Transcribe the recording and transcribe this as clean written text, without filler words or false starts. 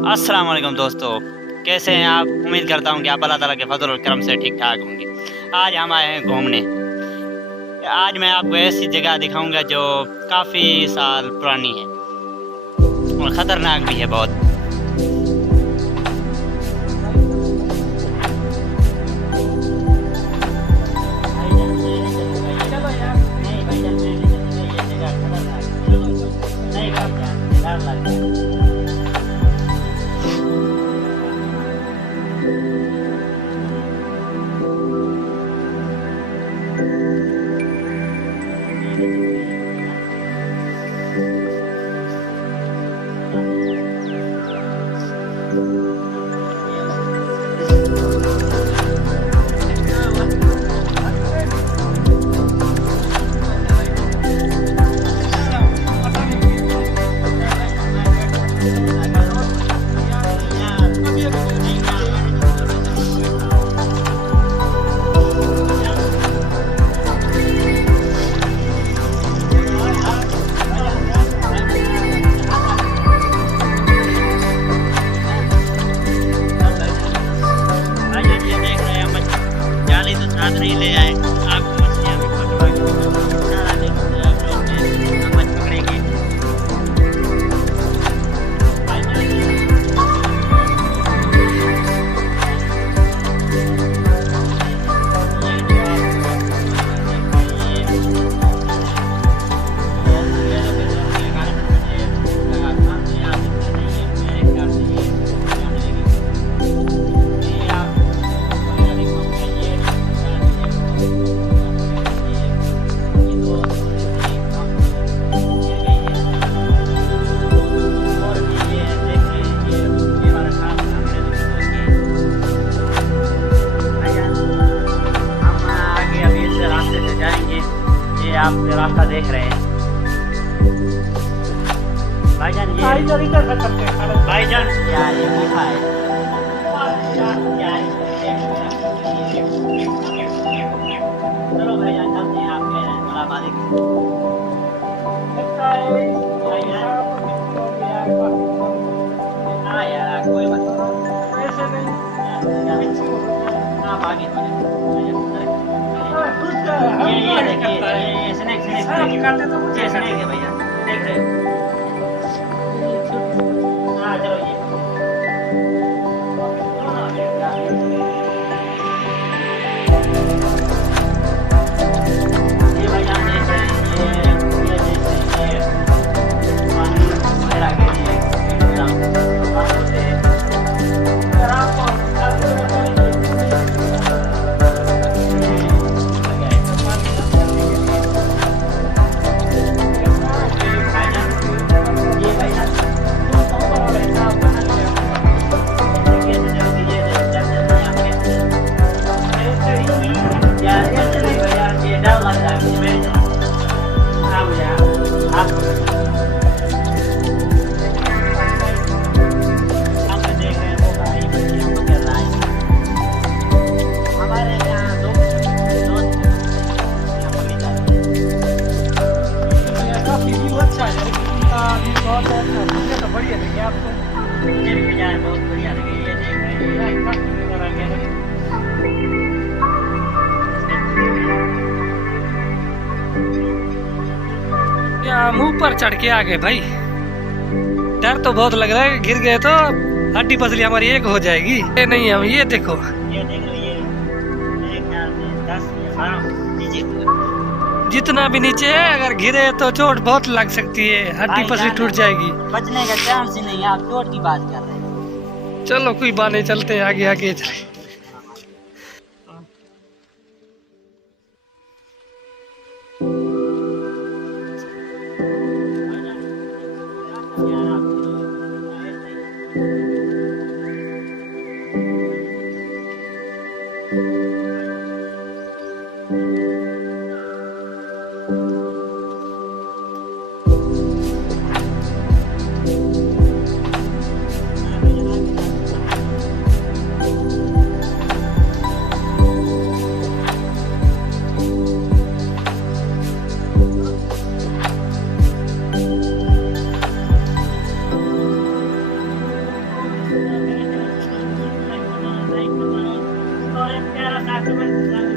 अस्सलाम वालेकुम दोस्तों, कैसे हैं आप? उम्मीद करता हूँ कि आप अल्लाह ताला के फज़ल और करम से ठीक-ठाक होंगे। आज हम आए हैं घूमने। आज मैं आपको ऐसी जगह दिखाऊँगा जो काफ़ी साल पुरानी है और ख़तरनाक भी है बहुत। नहीं भाईजान, मैं नहीं चलूँगा, ये जगह खतरनाक है। नहीं भाईजान, डर लगता है। नहीं ले आए आपको मछलियाँ भी पकड़ा के सारा देखो आप लोग हम मछ पकड़ेंगे। आप रास्ता देख रहे हैं भाईजान, ये भाईजान यार ये गुफा है। चलो भाईजान चलते हैं, आप कह रहे हैं बड़ा मालिक हाँ यार कोई बात आप आगे ये देखिए ये स्नैक है भैया, देख रहे हो? हाँ चलो ये भैया देख रहे हैं, ये देख रहे हैं, ये पानी वगैरह के लिए बहुत बढ़िया लगे। ये देख रहे हैं मुंह पर चढ़ के आ गए भाई। डर तो बहुत लग रहा है, गिर गए तो हड्डी पसली हमारी एक हो जाएगी। ये नहीं हम ये देखो, ये देख लो, ये मेरे ख्याल में 10 या 12 नीचे जितना भी नीचे है अगर गिरे तो चोट बहुत लग सकती है, हड्डी पसली टूट जाएगी। बचने का चांस ही नहीं है, आप चोट की बात कर रहे हैं। चलो कोई बात नहीं, चलते हैं आगे आगे चले। तो मैं